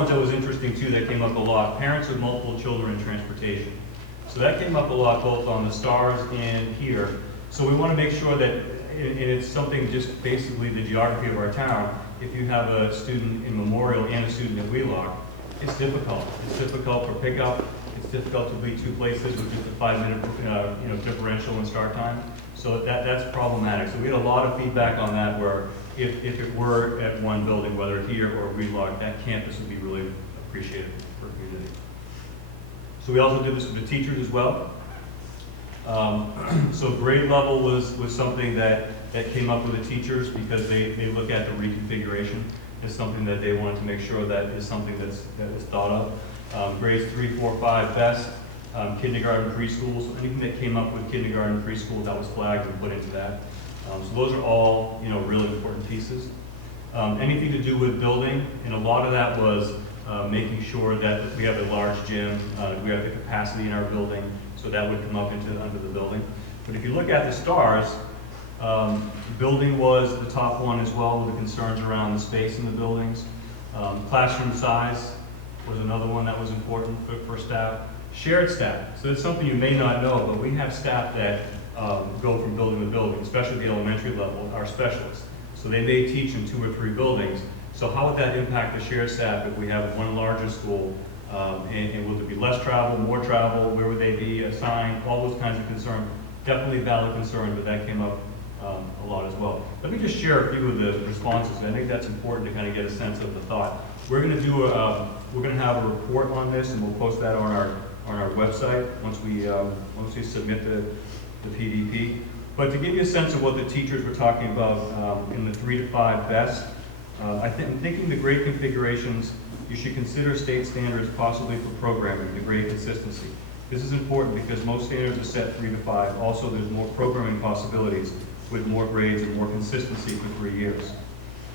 ones that was interesting too that came up a lot, parents with multiple children in transportation. So that came up a lot both on the stars and here. So we want to make sure that, and it's something just basically the geography of our town, if you have a student in Memorial and a student in Wheelock, it's difficult. It's difficult for pickup. It's difficult to be two places with just a 5-minute differential in start time. So that's problematic. So we had a lot of feedback on that where if it were at one building, whether here or Wheelock, that campus would be really appreciated for the community. So we also did this with the teachers as well. So grade level was something that came up with the teachers because they look at the reconfiguration as something that they wanted to make sure that is something that is thought of. Grades 3, 4, 5 best, kindergarten, preschool, so anything that came up with kindergarten, preschool that was flagged and put into that. So those are all really important pieces. Anything to do with building, and a lot of that was making sure that we have a large gym, we have the capacity in our building, so that would come up under the building. But if you look at the stars, building was the top one as well, with the concerns around the space in the buildings. Classroom size was another one that was important for staff. Shared staff, so it's something you may not know, but we have staff that go from building to building, especially the elementary level, our specialists. So they may teach in 2 or 3 buildings. So how would that impact the shared staff if we have one larger school? And will there be less travel, more travel? Where would they be assigned? All those kinds of concerns. Definitely valid concern, but that came up a lot as well. Let me just share a few of the responses. I think that's important to kind of get a sense of the thought. We're going to have a report on this, and we'll post that on our website once we submit the PDP. But to give you a sense of what the teachers were talking about in the 3 to 5 best, I'm thinking the grade configurations, you should consider state standards possibly for programming, the grade consistency. This is important because most standards are set 3 to 5. Also, there's more programming possibilities with more grades and more consistency for 3 years.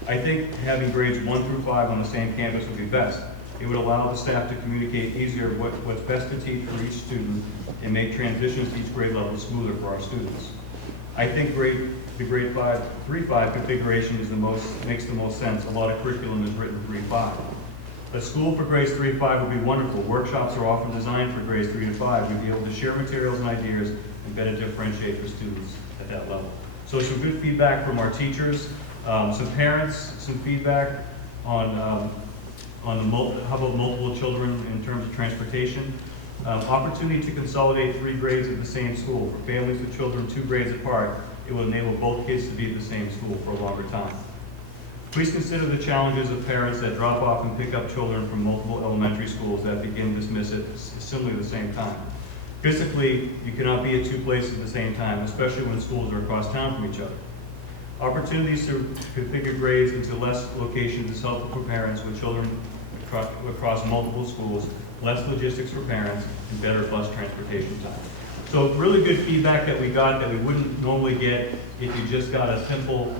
I think having grades 1 through 5 on the same campus would be best. It would allow the staff to communicate easier what's best to teach for each student and make transitions to each grade level smoother for our students. I think the grade 3-5 configuration makes the most sense. A lot of curriculum is written 3-5. A school for grades 3-5 would be wonderful. Workshops are often designed for grades 3 to 5. We'd be able to share materials and ideas and better differentiate for students at that level. So some good feedback from our teachers, some parents, some feedback on how about multiple children in terms of transportation. Opportunity to consolidate 3 grades at the same school. For families with children 2 grades apart, it will enable both kids to be at the same school for a longer time. Please consider the challenges of parents that drop off and pick up children from multiple elementary schools that begin to dismiss at similarly the same time. Physically, you cannot be at 2 places at the same time, especially when schools are across town from each other. Opportunities to configure grades into less locations is helpful for parents with children across multiple schools, less logistics for parents, and better bus transportation time. So really good feedback that we got that we wouldn't normally get if you just got a simple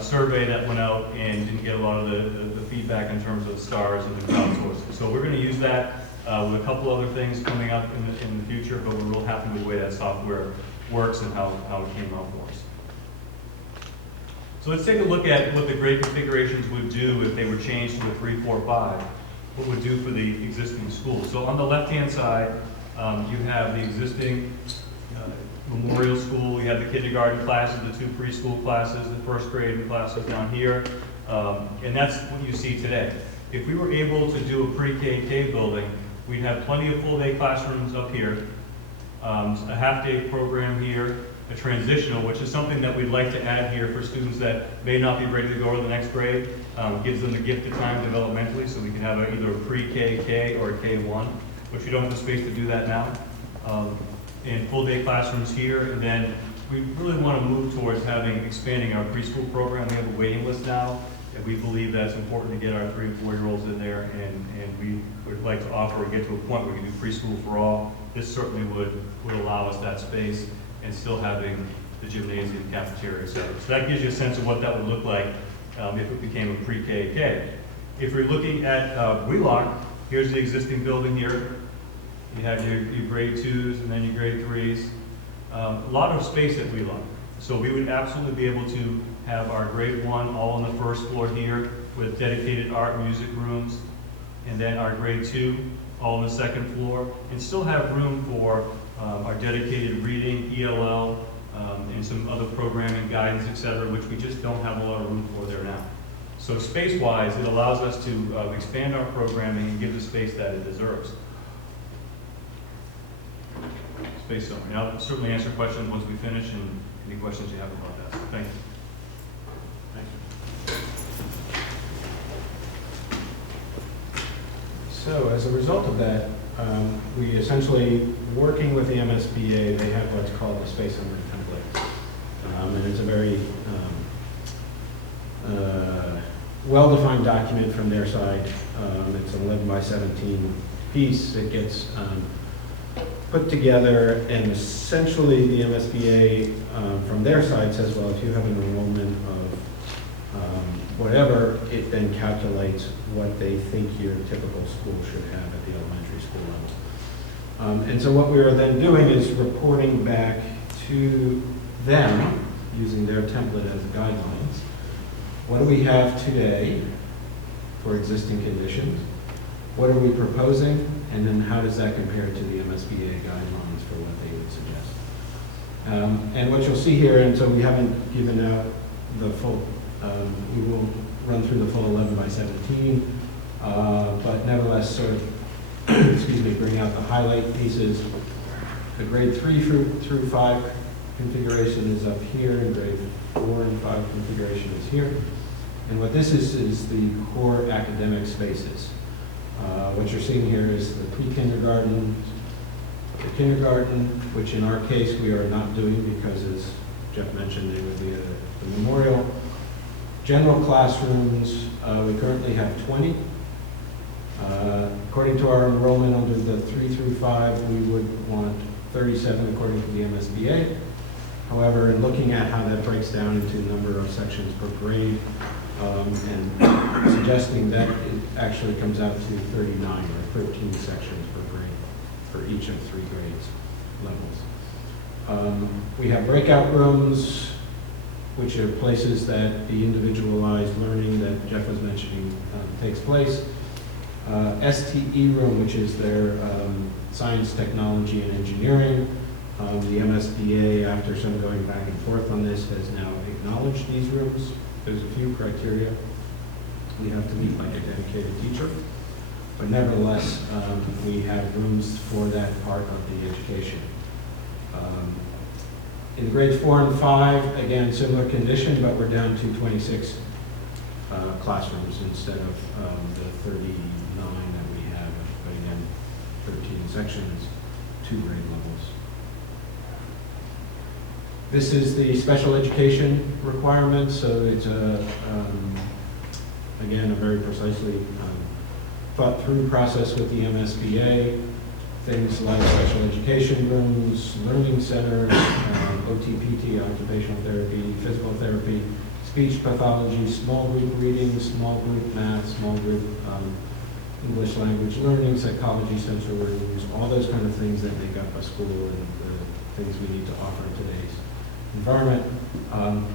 survey that went out and didn't get a lot of the feedback in terms of stars and the crowdsourcing. So we're going to use that with a couple other things coming up in the future, but we're real happy with the way that software works and how it came out for us. So let's take a look at what the grade configurations would do if they were changed to a 3, 4, 5. What would do for the existing school. So on the left-hand side, you have the existing Memorial School. You have the kindergarten classes, the 2 preschool classes, the 1st grade classes down here, and that's what you see today. If we were able to do a pre-K building, we'd have plenty of full-day classrooms up here, a half-day program here, a transitional, which is something that we'd like to add here for students that may not be ready to go to the next grade. Gives them the gift of time developmentally, so we can have either a pre-K or a K1, which we don't have the space to do that now. And full-day classrooms here, and then we really want to move towards expanding our preschool program. We have a waiting list now, and we believe that's important to get our 3 and 4-year-olds in there, and we would like to offer or get to a point where we can do preschool for all. This certainly would allow us that space and still having the gymnasium, cafeteria, etc. So that gives you a sense of what that would look like if it became a pre-K. If we're looking at Wheelock, here's the existing building here. You have your grade 2s and then your grade 3s. A lot of space at Wheelock. So we would absolutely be able to have our grade 1 all on the 1st floor here with dedicated art and music rooms. and then our grade 2, all on the second floor, and still have room for our dedicated reading, ELL, and some other programming, guidance, etc., which we just don't have a lot of room for there now. So space-wise, it allows us to expand our programming and give the space that it deserves. Space summary. I'll certainly answer questions once we finish, and any questions you have about that. So thank you. So as a result of that, we essentially, working with the MSBA, they have what's called the Space Summary template. And it's a very well-defined document from their side. It's an 11 by 17 piece. It gets put together, and essentially the MSBA from their side says, well, if you have an enrollment of whatever, it then calculates what they think your typical school should have at the elementary school level. And so what we are then doing is reporting back to them, using their template as guidelines. What do we have today for existing conditions? What are we proposing? And then how does that compare to the MSBA guidelines for what they would suggest? And what you'll see here, and so we haven't given out the full, we will run through the full 11 by 17, but nevertheless sort of, excuse me, bring out the highlight pieces. The grade 3 through 5 configuration is up here, and grade 4 and 5 configuration is here. And what this is the core academic spaces. What you're seeing here is the pre-kindergarten, the kindergarten, which in our case we are not doing because, as Jeff mentioned, they would be at the memorial. General classrooms, we currently have 20. According to our enrollment under the 3 through 5, we would want 37 according to the MSBA. However, in looking at how that breaks down into number of sections per grade, and suggesting that it actually comes out to 39 or 13 sections per grade for each of 3 grades levels. We have breakout rooms, which are places that the individualized learning that Jeff was mentioning takes place. STE room, which is their science, technology, and engineering. The MSBA, after some going back and forth on this, has now acknowledged these rooms. There's a few criteria we have to meet, like a dedicated teacher. But nevertheless, we have rooms for that part of the education. In grades 4 and 5, again, similar condition, but we're down to 26 classrooms instead of the 39 that we have, but again, 13 sections, 2 grade levels. This is the special education requirement, so it's again, a very precisely thought through process with the MSBA. Things like special education rooms, learning centers, OT/PT, occupational therapy, physical therapy, speech pathology, small group reading, small group math, small group English language learning, psychology, sensory learning, all those kind of things that make up a school and the things we need to offer in today's environment.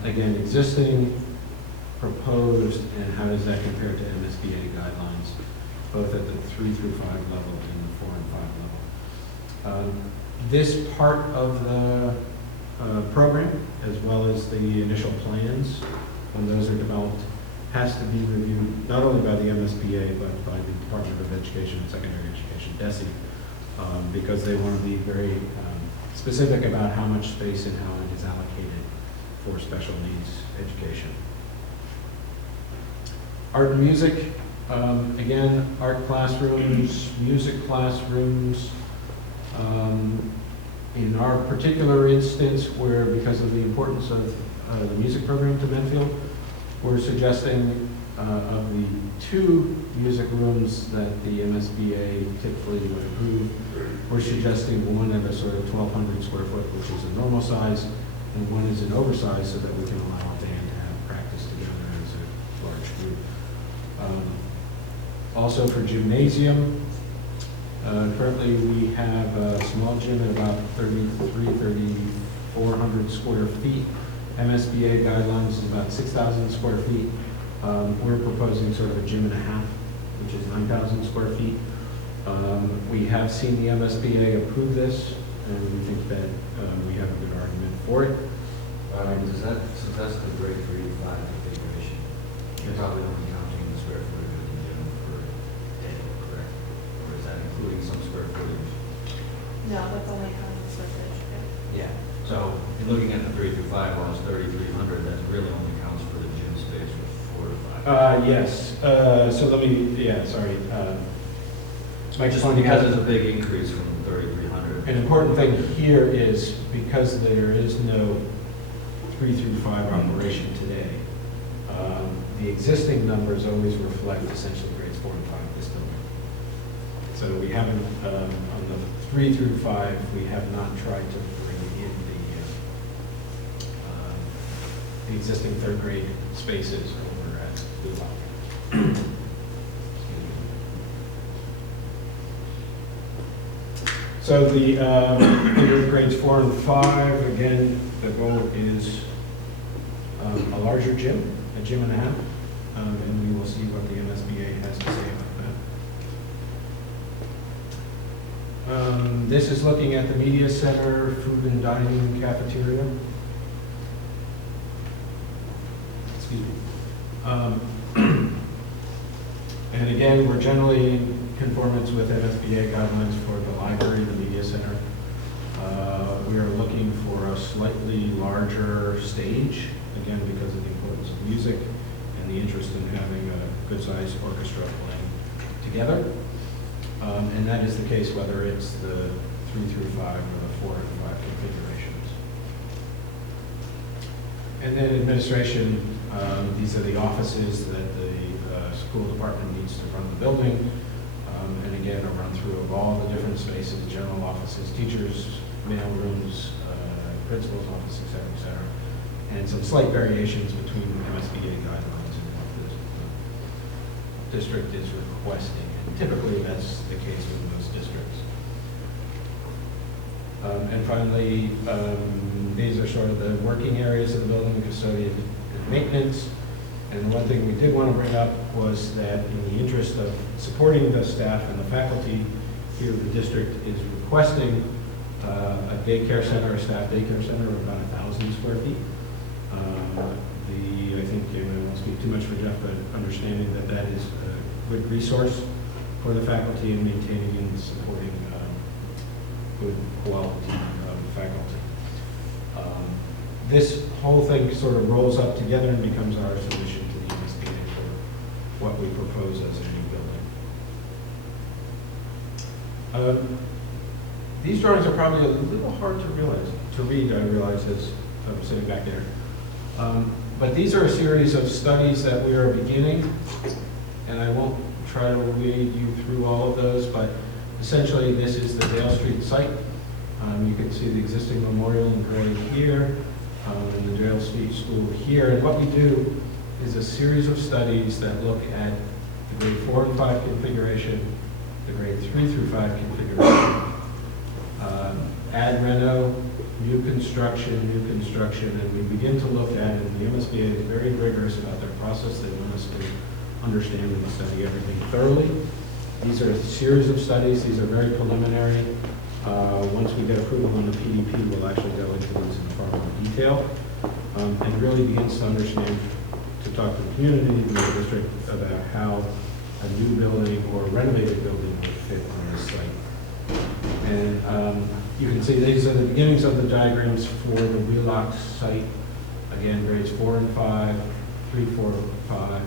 Again, existing, proposed, and how does that compare to MSBA guidelines, both at the 3 through 5 level and the 4 and 5 level. This part of the program, as well as the initial plans, when those are developed, has to be reviewed not only by the MSBA, but by the Department of Education and Secondary Education, DESE, because they want to be very specific about how much space and how it is allocated for special needs education. Art and music, again, art classrooms, music classrooms. In our particular instance, where because of the importance of the music program to Medfield, we're suggesting of the 2 music rooms that the MSBA typically would approve, we're suggesting one at a sort of 1,200 square foot, which is a normal size, and one is an oversized so that we can allow a band to have practice together as a large group. Also for gymnasium, currently we have a small gym at about 3,400 square feet. MSBA guidelines is about 6,000 square feet. We're proposing sort of a gym and a half which is 9,000 square feet. We have seen the MSBA approve this, and we think that we have a good argument for it. Does that suggest the grade 3 to 5 configuration? You're probably only counting the square footage of the gym for A, correct? Or is that including some square footage? No, that's only counting the square footage. Yeah. So, in looking at the 3 through 5, well, it's 3,300, that really only counts for the gym space with 4 to 5. Yes, so let me, sorry. Just because it's a big increase from 3,300. An important thing here is because there is no 3 through 5 operation today, the existing numbers always reflect essentially grades 4 and 5 of this building. So we haven't, on the 3 through 5, we have not tried to bring in the existing third grade spaces over at Blue Lock. So the grades 4 and 5, again, the goal is a larger gym, a gym and a half, and we will see what the MSBA has to say about that. This is looking at the media center, food and dining cafeteria. Excuse me. And again, we're generally in conformance with MSBA guidelines for the library, the media center. We are looking for a slightly larger stage, again, because of the importance of music and the interest in having a good-sized orchestra playing together. And that is the case whether it's the 3 through 5 or the 4 and 5 configurations. And then administration, these are the offices that the school department needs to run the building. And again, a run through of all the different spaces, general offices, teachers, mail rooms, principal's office, et cetera, and some slight variations between MSBA guidelines and what the district is requesting. And typically, that's the case with most districts. And finally, these are sort of the working areas of the building, custodian and maintenance. And the one thing we did want to bring up was that in the interest of supporting the staff and the faculty here, the district is requesting a daycare center, a staff daycare center of about 1,000 square feet. I think, I won't speak too much for Jeff, but understanding that that is a good resource for the faculty in maintaining and supporting good quality faculty. This whole thing sort of rolls up together and becomes our solution to the MSBA for what we propose as a new building. These drawings are probably a little hard to read, I realize, as I'm sitting back there. But these are a series of studies that we are beginning, and I won't try to lead you through all of those, but essentially this is the Dale Street site. You can see the existing memorial in gray here, and the Dale Street School here. And what we do is a series of studies that look at the grade 4 and 5 configuration, the grade 3 through 5 configuration, ad reno, new construction, and we begin to look at it. And the MSBA is very rigorous about their process. They want us to understand and study everything thoroughly. These are a series of studies. These are very preliminary. Once we get approval on the PDP, we'll actually go into these in far more detail, and really begins to understand, to talk to the community and the district about how a new building or a renovated building would fit on this site. And you can see these are the beginnings of the diagrams for the Wheelock site. Again, grades 4 and 5, 3, 4, 5.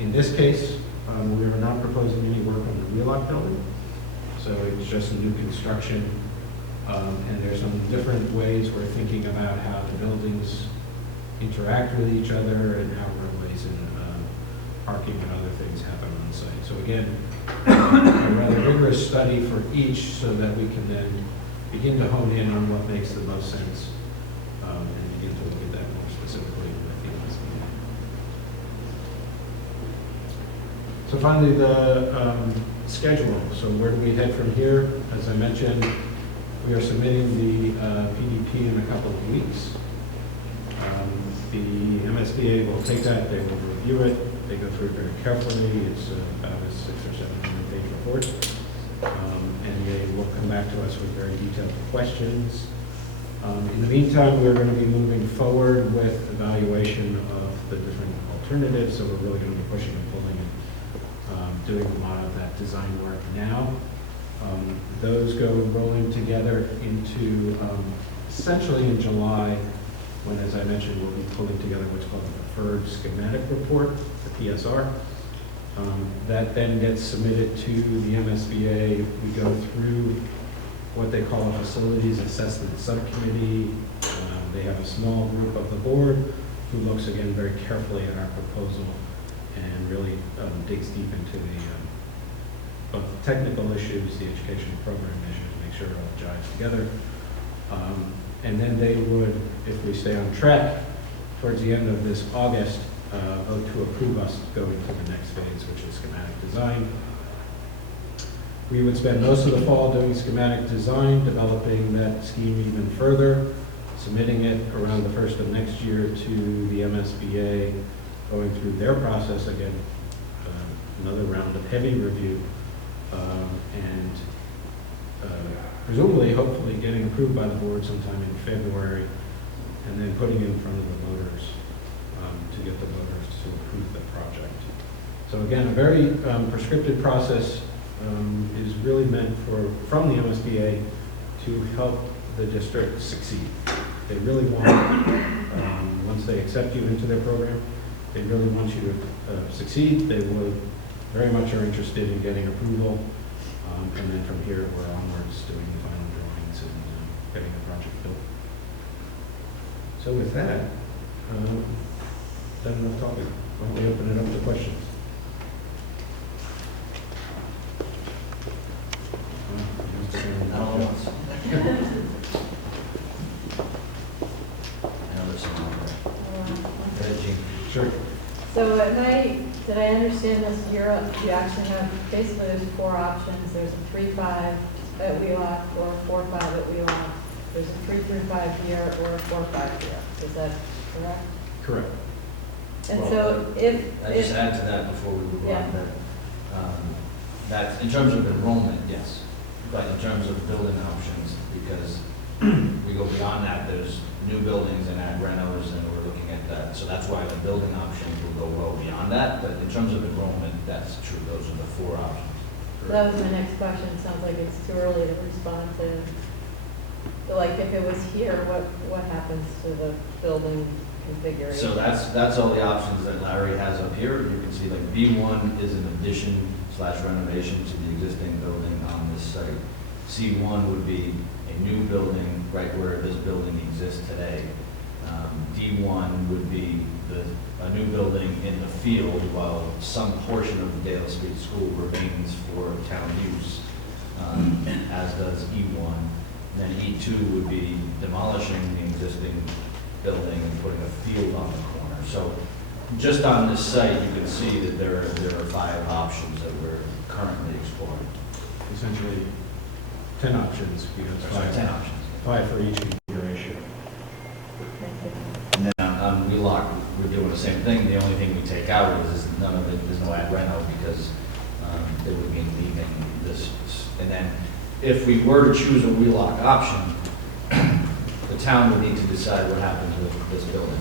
In this case, we are not proposing any work on the Wheelock building. So it's just a new construction, and there's some different ways we're thinking about how the buildings interact with each other and how roadways and parking and other things happen on the site. So again, a rather rigorous study for each so that we can then begin to hone in on what makes the most sense and begin to look at that more specifically with the MSBA. So finally, the schedule. So where do we head from here? As I mentioned, we are submitting the PDP in a couple of weeks. The MSBA will take that, they will review it, They go through it very carefully. It's about a 600 or 700 page report. And they will come back to us with very detailed questions. In the meantime, we're going to be moving forward with evaluation of the different alternatives, so we're really going to be pushing and pulling and doing a lot of that design work now. Those go rolling together into essentially in July, when, as I mentioned, we'll be pulling together what's called the Preferred Schematic Report, the PSR. That then gets submitted to the MSBA. We go through what they call a Facilities Assessment Subcommittee. They have a small group of the board who looks again very carefully at our proposal and really digs deep into the both the technical issues, the educational program issues, make sure it all jives together. And then they would, if we stay on track, towards the end of this August, vote to approve us going to the next phase, which is schematic design. We would spend most of the fall doing schematic design, developing that scheme even further, submitting it around the first of next year to the MSBA, going through their process again, another round of heavy review, and presumably, hopefully, getting approved by the board sometime in February, and then putting it in front of the voters to get the voters to approve the project. So again, a very prescriptive process is really meant from the MSBA to help the district succeed. They really want, once they accept you into their program, they really want you to succeed. They would very much are interested in getting approval, and then from here we're onwards doing the final drawings and getting the project built. So with that, done enough talking. Why don't we open it up to questions? Not all at once. I know there's some out there. Go ahead, Gene. Sure. So at night, did I understand this, you actually have, basically there's 4 options. There's a 3-5 at Wheelock or a 4-5 at Wheelock. There's a 3-5 here or a 4-5 here. Is that correct? Correct. And Well, so I just add to that before we move Yeah. on, that in terms of enrollment, yes, but in terms of building options, because we go beyond that, there's new buildings and ad renos, and we're looking at that, so that's why the building options will go well beyond that, but in terms of enrollment, that's true, those are the 4 options. that was my next question. Sounds like it's too early to respond to, like, if it was here, what happens to the building configuration? So that's all the options that Larry has up here. You can see like B1 is an addition / renovation to the existing building on this site. C1 would be a new building right where this building exists today. D1 would be a new building in the field while some portion of the Dale Street School remains for town use, as does E1. And then E2 would be demolishing the existing building and putting a field on the corner. So just on this site, you can see that there are 5 options that we're currently exploring. Essentially 10 options, because 10 options. 5 for each configuration. And then on Wheelock, we're doing the same thing. The only thing we take out is none of it, there's no ad reno, because it would mean leaving this. And then if we were to choose a Wheelock option, the town would need to decide what happens with this building,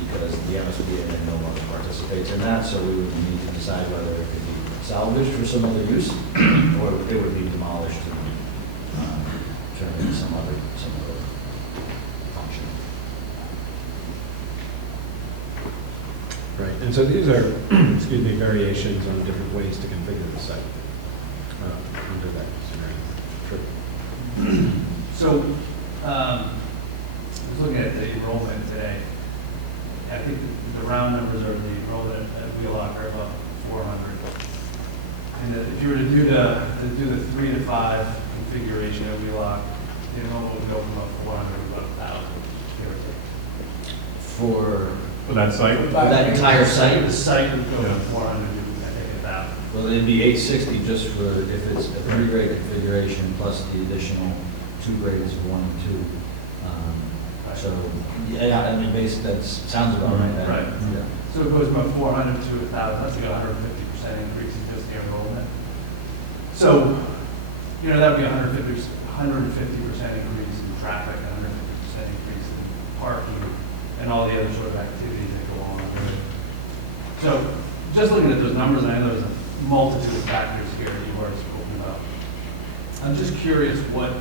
because the MSBA then no longer participates in that, so we would need to decide whether it could be salvaged for some other use, or it would be demolished and turned into some other function. Right, and so these are, excuse me, variations on different ways to configure the site under that scenario. Sure. So, I was looking at the enrollment today. I think the round numbers are the enrollment at Wheelock are about 400. And if you were to do the 3 to 5 configuration at Wheelock, the enrollment would go from about 400 to about 1,000, give or take. For that site? For that entire site? The site would go Yeah. from 400 to, I think, 1,000. Well, it'd be 860 just for, if it's a 3-grade configuration plus the additional 2 grades, 1 and 2. So, yeah, I mean, basically, that sounds about right. Right. Yeah. So it goes from 400 to 1,000, that's like a 150% increase in just the enrollment. So, you know, that would be 150% increase in traffic, 150% increase in parking, and all the other sort of activities that go on with it. So, just looking at those numbers, I know there's a multitude of factors here that you've already spoken about. I'm just curious what,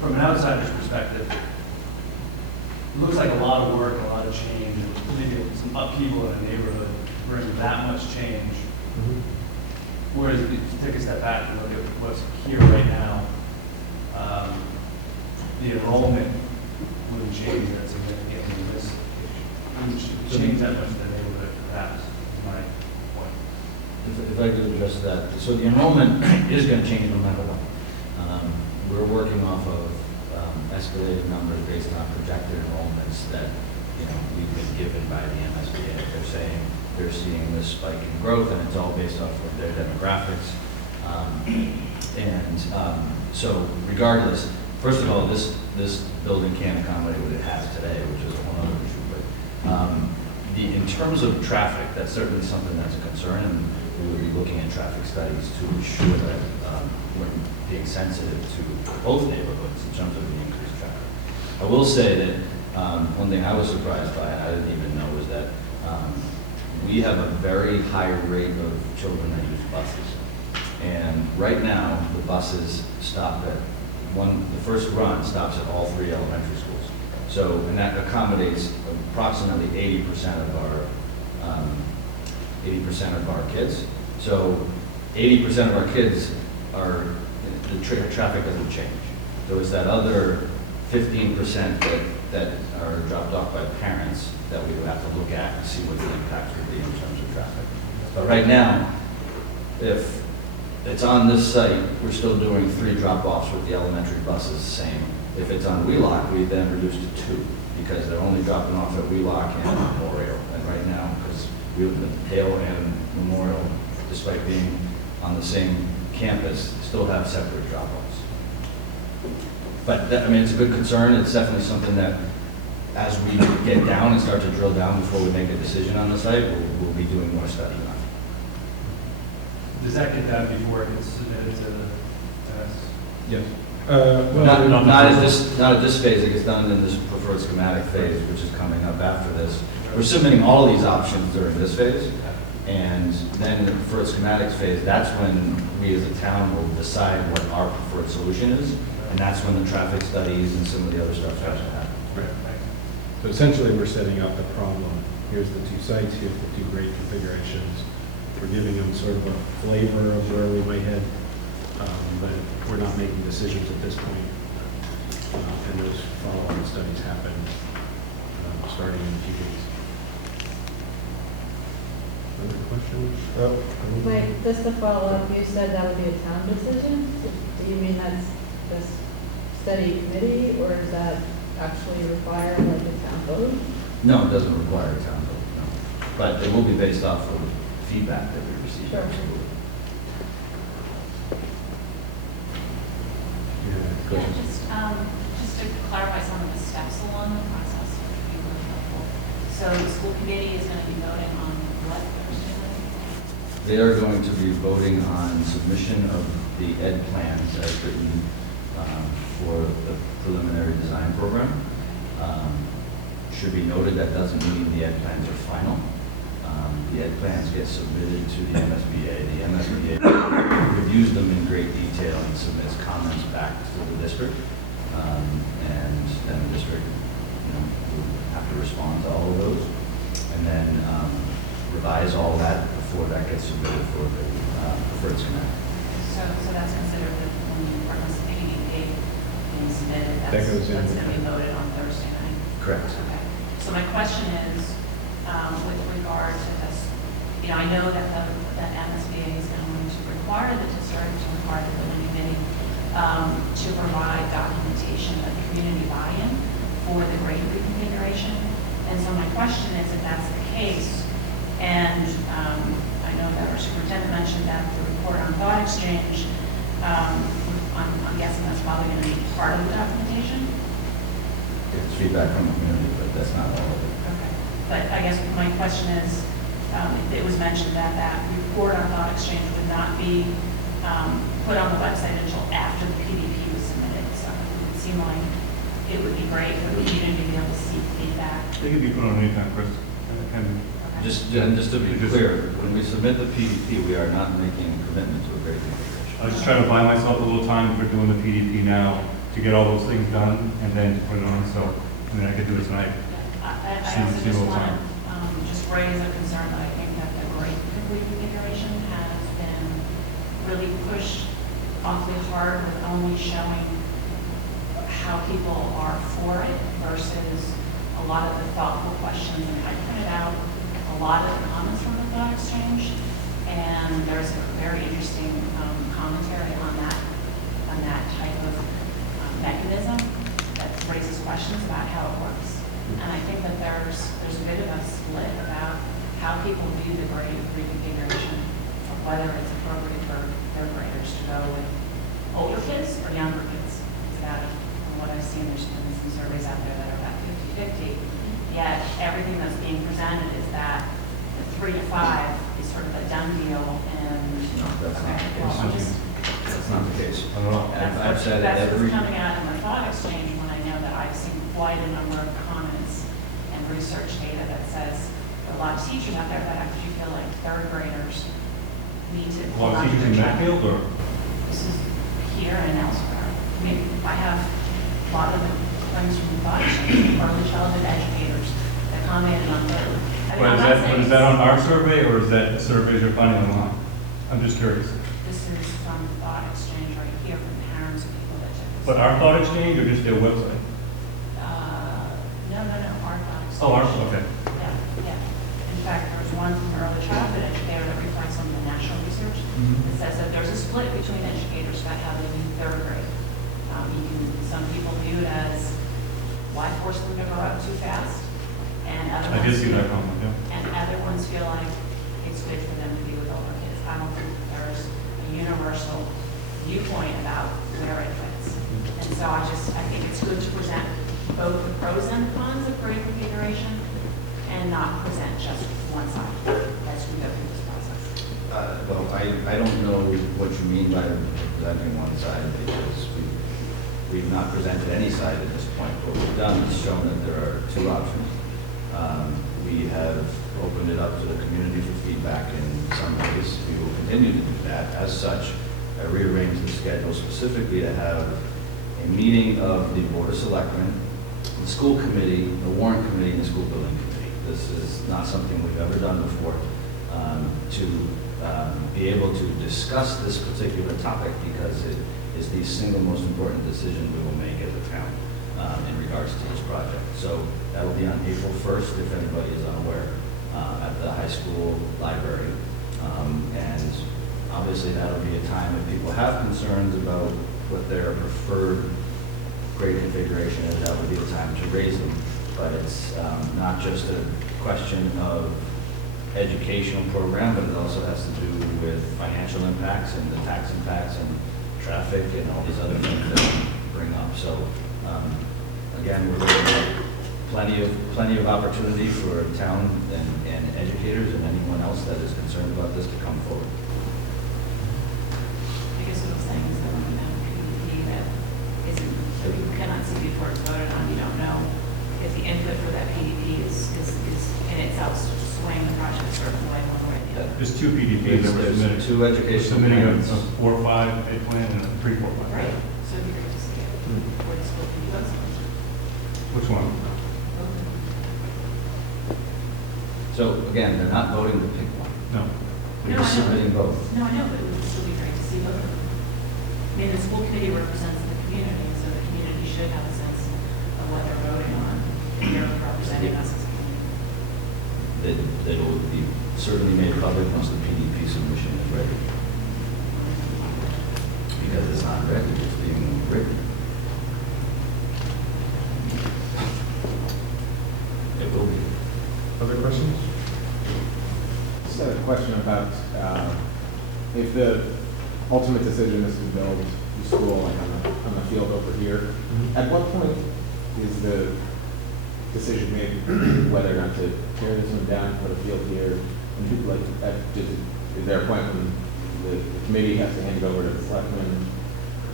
from an outsider's perspective, it looks like a lot of work, a lot of change, and maybe some upheaval in a neighborhood to bring that much change. Whereas if you take a step back and look at what's here right now, the enrollment wouldn't change that significantly in this, wouldn't change that much in the neighborhood, perhaps, is my point. If I could address that, so the enrollment is going to change no matter what. We're working off of escalated numbers based on projected enrollments that, you know, we've been given by the MSBA. They're saying they're seeing this spike in growth, and it's all based off of their demographics. So regardless, first of all, this building can't accommodate what it has today, which is a whole other issue. But in terms of traffic, that's certainly something that's a concern, and we would be looking at traffic studies to ensure that we're being sensitive to both neighborhoods in terms of the increased traffic. I will say that one thing I was surprised by, and I didn't even know, was that we have a very high rate of children that use buses. And right now, the buses stop at the first run stops at all 3 elementary schools. So, and that accommodates approximately 80% of our kids. So 80% of our kids the traffic doesn't change. So it's that other 15% that are dropped off by parents that we would have to look at and see what the impact would be in terms of traffic. But right now, if it's on this site, we're still doing 3 drop-offs with the elementary buses the same. If it's on Wheelock, we then reduce to 2 because they're only dropping off at Wheelock and Memorial. And right now, because we have the Hale and Memorial, despite being on the same campus, still have separate drop-offs. But I mean, it's a good concern. It's definitely something that, as we get down and start to drill down before we make a decision on the site, we'll be doing more study on it. Does that get done before it gets submitted to the test? Yes. Not at this phase. It gets done in this preferred schematic phase, which is coming up after this. We're submitting all of these options during this phase, and then in the preferred schematics phase, that's when we as a town will decide what our preferred solution is, and that's when the traffic studies and some of the other stuff starts to happen. Right. So essentially, we're setting up the problem. Here's the 2 sites, here's the 2 grade configurations. We're giving them sort of a flavor of where we might head, but we're not making decisions at this point. And those follow-on studies happen starting in a few weeks. Other questions? Wait, just to follow up, you said that would be a town decision? Do you mean that's just study committee, or does that actually require like a town vote? No, it doesn't require a town vote, no. But it will be based off of feedback that we receive. Sure. Absolutely. Yeah, just to clarify some of the steps along the process, which would be really helpful. So the school committee is going to be voting on what Thursday night? They are going to be voting on submission of the ed plans as written for the preliminary design program. Should be noted that doesn't mean the ed plans are final. The ed plans get submitted to the MSBA. The MSBA reviews them in great detail and submits comments back to the district. And then the district, will have to respond to all of those. And then revise all that before that gets submitted for the preferred schematic. So that's considered when the department's meeting date being submitted, That goes in. that's going to be voted on Thursday night? Correct. Okay. So my question is, with regard to this, I know that that MSBA is going to require the district to require the building committee to provide documentation of the community buy-in for the grade reconfiguration. And so my question is, if that's the case, and I know that our superintendent mentioned that the report on thought exchange, I'm guessing that's probably going to be part of the documentation? It's feedback from the community, but that's not all of it. Okay. But I guess my question is, it was mentioned that that report on thought exchange would not be put on the website until after the PDP was submitted. So it would seem like it would be great for the community to be able to see feedback. They could be put on anytime, Chris. And Okay. Just to be clear, when we submit the PDP, we are not making a commitment to a grade configuration. I was just trying to buy myself a little time for doing the PDP now to get all those things done and then to put it on, so, I mean, I could do it tonight. I See- also see just what want time. to just raise a concern that I think that the grade reconfiguration has been really pushed awfully hard with only showing how people are for it versus a lot of the thoughtful questions. And I printed out a lot of the comments from the thought exchange, and there's a very interesting commentary on that type of mechanism that raises questions about how it works. And I think that there's a bit of a split about how people view the grade reconfiguration, of whether it's appropriate for third graders to go with older kids or younger kids. It's about, from what I've seen, there's been some surveys out there that are about 50-50. Yet everything that's being presented is that the 3 to 5 is sort of a done deal, and No, that's not okay, the well, I'm just, case. That's not the case. I don't know. And I've said it that's every, what's coming out in the thought exchange when I know that I've seen quite a number of comments and research data that says there are a lot of teachers out there that actually feel like third graders need to. A lot of teachers in Medfield, or? This is here and elsewhere. I mean, I have a lot of the claims from the thought exchange, early childhood educators that commented on third. I mean, I'm not But saying is that on our survey, or is that surveys you're finding online? I'm just curious. This is from thought exchange right here from parents of people that took this. But our thought exchange or just their website? No, our thought exchange. Oh, our, okay. Yeah. In fact, there was one from early childhood educator that reflects on the national research Mhm. that says that there's a split between educators about how they view third grade. Some people view it as, why force them to grow up too fast? And other I ones. did see that comment, yeah. And other ones feel like it's good for them to be with older kids. I don't think there's a universal viewpoint about where it fits. And so I think it's good to present both the pros and cons of grade configuration and not present just one side as we go through this process. well, I don't know what you mean by presenting one side, because we've not presented any side at this point. What we've done is shown that there are two options. We have opened it up to the community for feedback in some ways. We will continue to do that. As such, I rearranged the schedule specifically to have a meeting of the Board of Selectmen, the school committee, the warrant committee, and the school building committee. This is not something we've ever done before, to be able to discuss this particular topic, because it is the single most important decision we will make as a town in regards to this project. So that will be on April 1st, if anybody is unaware, at the high school library. And obviously that'll be a time if people have concerns about what their preferred grade configuration is, that would be the time to raise them. But it's not just a question of educational program, but it also has to do with financial impacts and the tax impacts and traffic and all these other things that we bring up. So again, we're looking at plenty of opportunity for town and educators and anyone else that is concerned about this to come forward. I guess what I'm saying is that when we have a PDP that isn't, that we cannot see before it's voted on, you don't know if the input for that PDP is in itself swaying the project a certain way, one way or the other. There's two PDPs that were There's submitted. two educational Submitting plans. a 4-5 A plan and a 3-4-5. Right, so it'd be great to see it, where the school can do it. Which one? So again, they're not voting to pick one. No. They're No, I just know. submitting both. No, I know, but it would still be great to see both of them. I mean, the school committee represents the community, so the community should have a sense of what they're voting on, and they're representing us as a community. That will be certainly made public once the PDP submission is ready. Because it's not ready, it's being written. It will be. Other questions? Just had a question about if the ultimate decision is to build the school like on the field over here, at what point is the decision made whether or not to tear this one down, put a field here, and people like, that just, is there a point when the committee has to hand it over to the selectmen?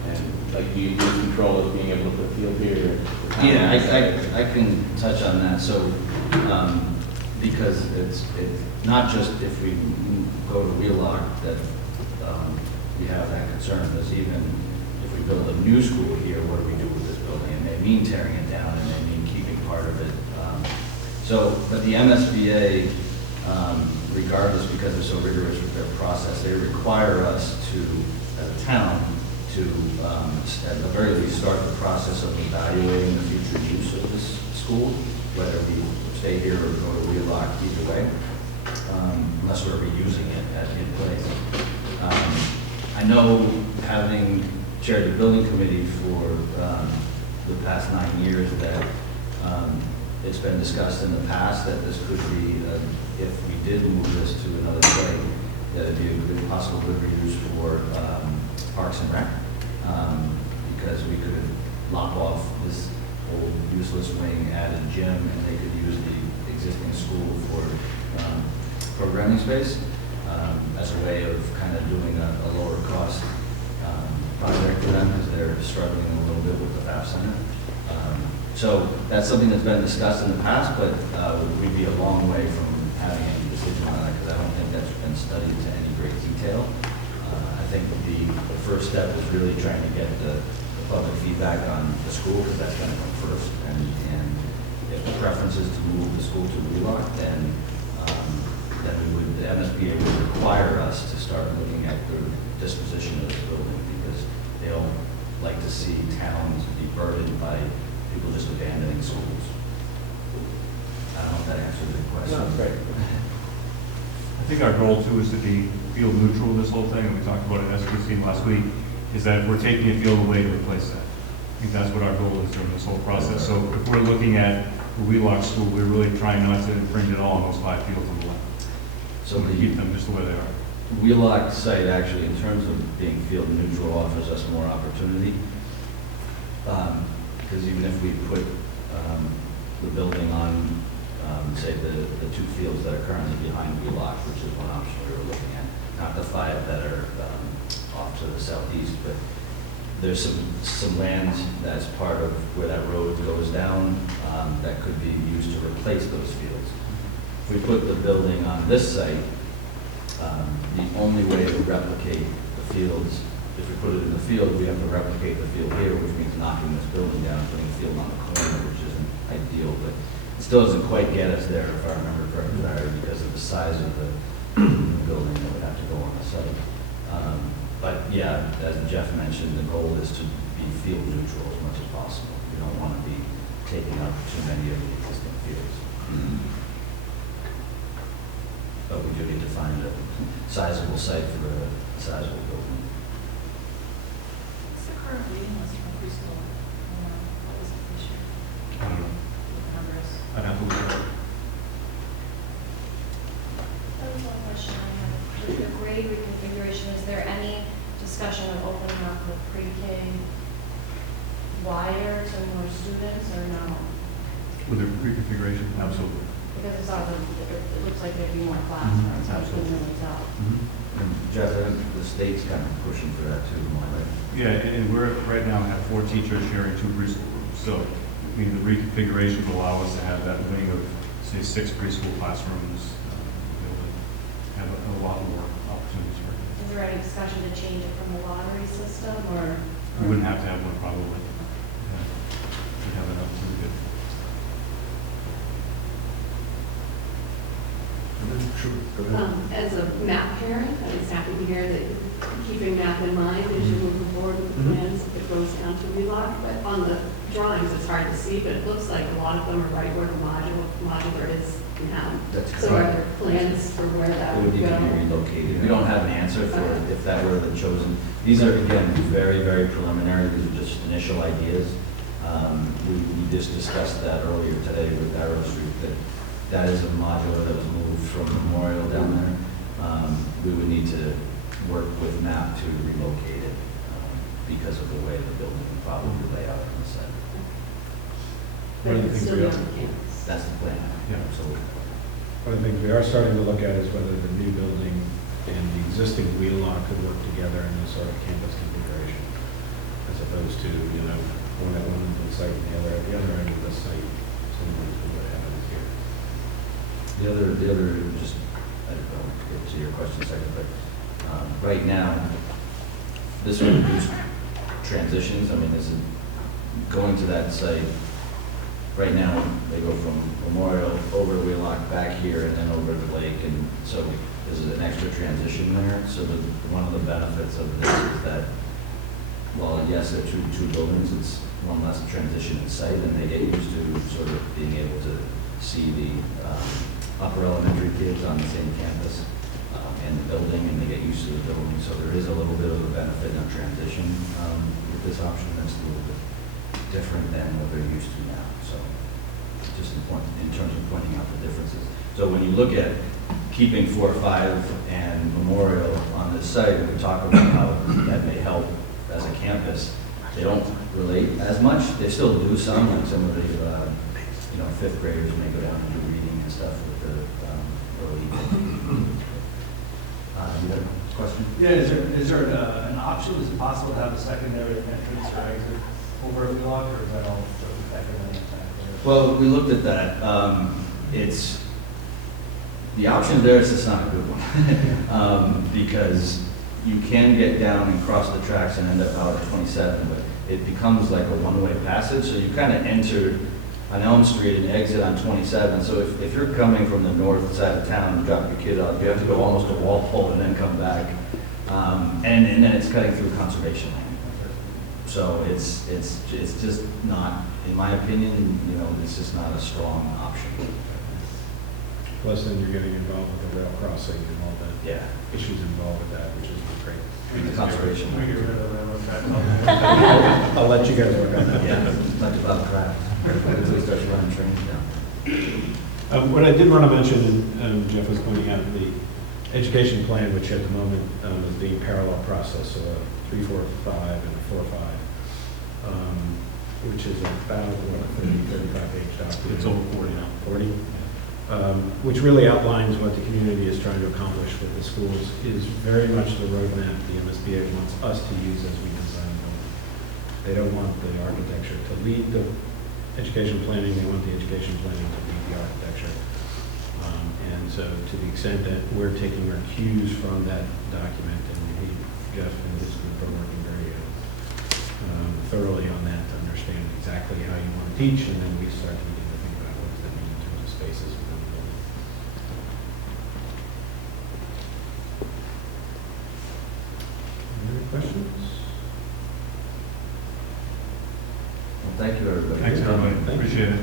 And like, do you lose control of being able to put a field here? Yeah, I can touch on that. So, because it's not just if we go to Wheelock that we have that concern, because even if we build a new school here, what do we do with this building? It may mean tearing it down, and may mean keeping part of it. But the MSBA, regardless, because they're so rigorous with their process, they require us to, as a town, to, at the very least, start the process of evaluating the future use of this school, whether we stay here or go to Wheelock, either way, unless we're reusing it in place. I know, having chaired the building committee for the past 9 years, that it's been discussed in the past that this could be, if we did move this to another site, that it'd be a good possible good reuse for Parks and Rec, because we could lock off this old useless wing, add a gym, and they could use the existing school for programming space as a way of kind of doing a lower cost project for them, because they're struggling a little bit with the FAF Center. So that's something that's been discussed in the past, but we'd be a long way from having any decision on that, because I don't think that's been studied to any great detail. I think the first step is really trying to get the public feedback on the school, because that's going to come first. And if the preference is to move the school to Wheelock, then the MSBA would require us to start looking at the disposition of this building, because they don't like to see towns be burdened by people just abandoning schools. I don't know if that answers the question. No, it's great. I think our goal too is to be field neutral in this whole thing, and we talked about it at SBC last week, is that we're taking a field away to replace that. I think that's what our goal is during this whole process. So if we're looking at the Wheelock School, we're really trying not to infringe at all on those 5 fields on the left. So we keep them just the way they are. Wheelock site, actually, in terms of being field neutral, offers us more opportunity. Because even if we put the building on, say, the 2 fields that are currently behind Wheelock, which is one option we were looking at, not the 5 that are off to the southeast, but there's some land that's part of where that road goes down that could be used to replace those fields. If we put the building on this site, the only way to replicate the fields, if we put it in the field, we have to replicate the field here, which means knocking this building down, putting the field on the corner, which isn't ideal, but it still doesn't quite get us there, if I remember correctly, Larry, because of the size of the building that would have to go on the site. But yeah, as Jeff mentioned, the goal is to be field neutral as much as possible. We don't want to be taking up too many of the existing fields. But we do need to find a sizable site for a sizable building. What's the current reading list for preschool? What was it this year? I don't know. Numbers. I'd have to look at it. That was one question I had. With the grade reconfiguration, is there any discussion of opening up the pre-K wider to more students or no? With the reconfiguration, absolutely. Because it's all, it looks like there'd be more classrooms, so I couldn't really tell. And Jeff, I think the state's kind of pushing for that too, am I right? Yeah, and we're right now have 4 teachers sharing 2 preschool rooms. So, I mean, the reconfiguration will allow us to have that wing of, say, 6 preschool classrooms, be able to have a lot more opportunities for kids. Is there any discussion to change it from the lottery system or? We wouldn't have to have one probably. Yeah. We'd have enough to do good. As a math parent, I'm happy to hear that you're keeping math in mind as you move forward with the plans. It goes down to Wheelock, but on the drawings, it's hard to see, but it looks like a lot of them are right where the modular is now. That's So are correct. there plans for where that It would would need to be go? relocated. We don't have an answer for if that were the chosen. These are, again, very, very preliminary. These are just initial ideas. We just discussed that earlier today with Arrow Street, that is a modular that was moved from Memorial down there. We would need to work with MAP to relocate it because of the way the building would probably lay out on the site. But One of the it's things still we be on have- the campus. That's the plan. Yeah. Absolutely. One of the things we are starting to look at is whether the new building and the existing wheel lot could work together in this sort of campus configuration, as opposed to, one at one end of the site and the other at the other end of the site, similar to what happens here. The other, just, I'll get to your question in a second, but right now, this would reduce transitions. I mean, this is going to that site. Right now, they go from Memorial over to Wheelock, back here, and then over to the lake, and so this is an extra transition there. So one of the benefits of this is that, well, yes, they're two buildings, it's one less transition in sight, and they get used to sort of being able to see the upper elementary kids on the same campus and the building, and they get used to the building. So there is a little bit of a benefit in a transition with this option that's a little bit different than what they're used to now. So just in terms of pointing out the differences. So when you look at keeping 4, 5, and Memorial on this site, and we talk about how that may help as a campus, they don't relate as much. They still do some, like some of the, fifth graders may go down and do reading and stuff with the early. You got a question? Yeah, is there an option? Is it possible to have a secondary entrance or exit over at Wheelock, or is that all back in the back? Well, we looked at that. The option there is just not a good one because you can get down and cross the tracks and end up out at 27, but it becomes like a one-way passage. So you kind of enter on Elm Street and exit on 27. So if you're coming from the north side of town and drop your kid off, you have to go almost to Walpole and then come back. And then it's cutting through conservation land. So it's just not, in my opinion, it's just not a strong option. Plus, then you're getting involved with the rail crossing and all the Yeah. issues involved with that, which is great. And the conservation. We get rid of the railroad track. I'll let you guys work on that. Yeah, much about craft. Until we start running trains down. What I did want to mention, and Jeff was pointing out, the education plan, which at the moment is the parallel process, so a 3, 4, 5, and a 4, 5, which is about, a 35-page document. It's over 40 now. 40? Which really outlines what the community is trying to accomplish with the schools, is very much the roadmap the MSBA wants us to use as we design them. They don't want the architecture to lead the education planning, they want the education planning to lead the architecture. And so to the extent that we're taking our cues from that document, and Jeff and his group are working very thoroughly on that to understand exactly how you want to teach, and then we start to begin to think about what does that mean in terms of spaces within the building. Any questions? Well, thank you, everybody. Thanks, everybody. Thank you. Appreciate it.